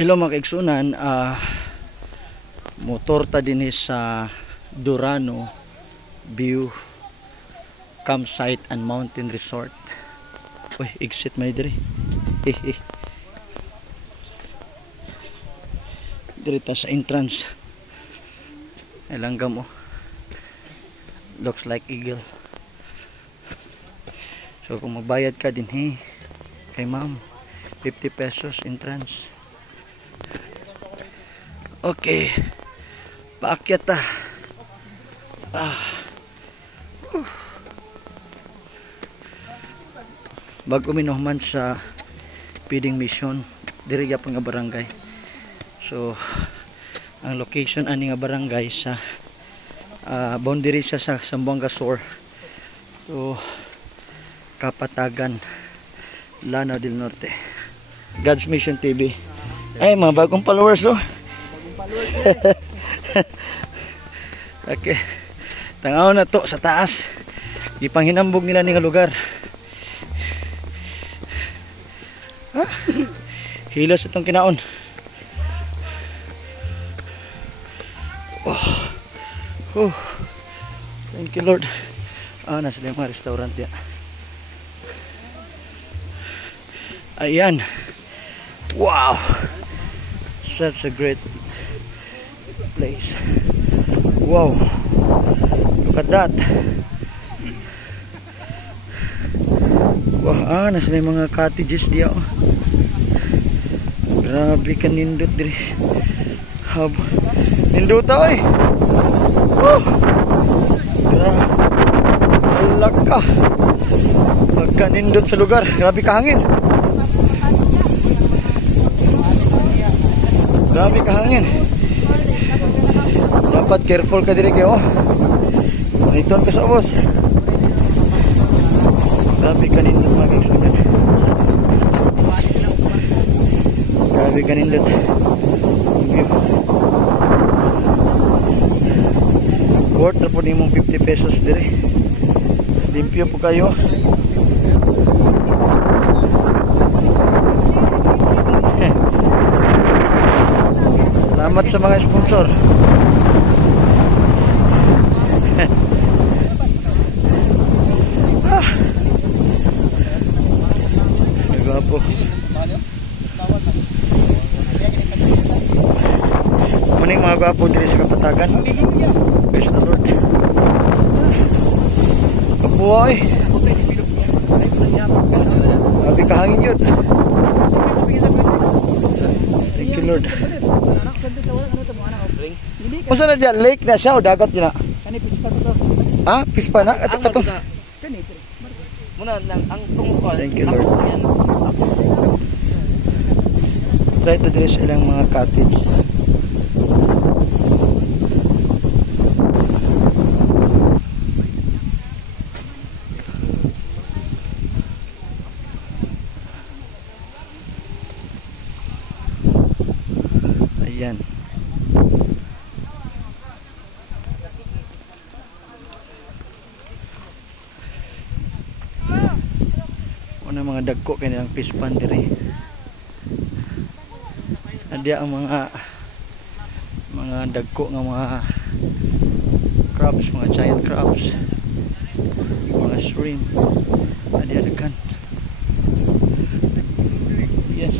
Hello mga kaigsunan, motorta din sa Durano View Campsite and Mountain Resort. Uy, exit may diri. Dito sa entrance. Ilanggam mo. Looks like eagle. So kung magbayad ka din kay ma'am, 50 pesos entrance. Okay, paakyat ta. Bago minuhuman sa feeding mission diri gyapon nga barangay. So ang location ani nga barangay sa boundary sa Zamboanga Sur. So Kapatagan, Lanao del Norte. God's Mission TV. Ay, mga bagong followers Okay, tangaw na to sa taas. Ipanghinambog nila ni nga lugar. Hilas itong kinaon. Thank you Lord. Nasa yung mga restaurant yan. Ayan. Wow, such a great place. Wow, look at that. Wow, nasa yung mga cottages diya. Grabe ka nindot diri. Nindot ay. Alak ka. Pagka nindot sa lugar, grabe ka hangin. Grabe ka hangin. Dapat careful ka diri kayo. Maniton ka sa ubos. Grabe ka nindot mga kaigsunan. Grabe ka nindot. Worth na po nimong 50 pesos diri. Limpyo po kayo. Salamat sa mga sponsor. Nagwapo. Maning mga gwapo diri sa Kapatagan. Praise the Lord. Kabuhay. Abi kahangin yun. Thank you Lord. Masa na dyan? Lake na siya o dagat yun na? Pispa na? Ito. Thank you Lord. Try to dress ilang mga cottage. Ayan. Una mga dagko kanilang fish pond diri. Adya ang mga dagko nga mga crabs, mga giant crabs, mga shrimp. Adya daghan. Yes.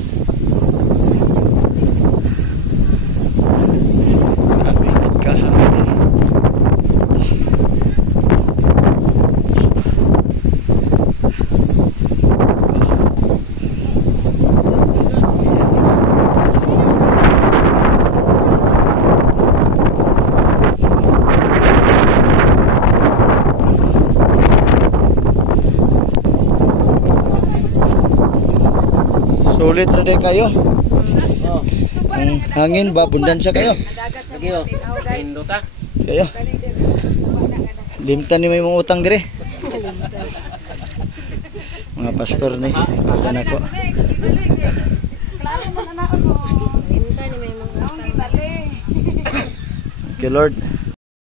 Sulit ra kayo. Ang hangin ba bundansa kayo? Sige oh. Indota. Kayo. Limtan ni may mga utang dire. Mga pastor ni anak ko. Limtan ni may mga utang. Thank you Lord.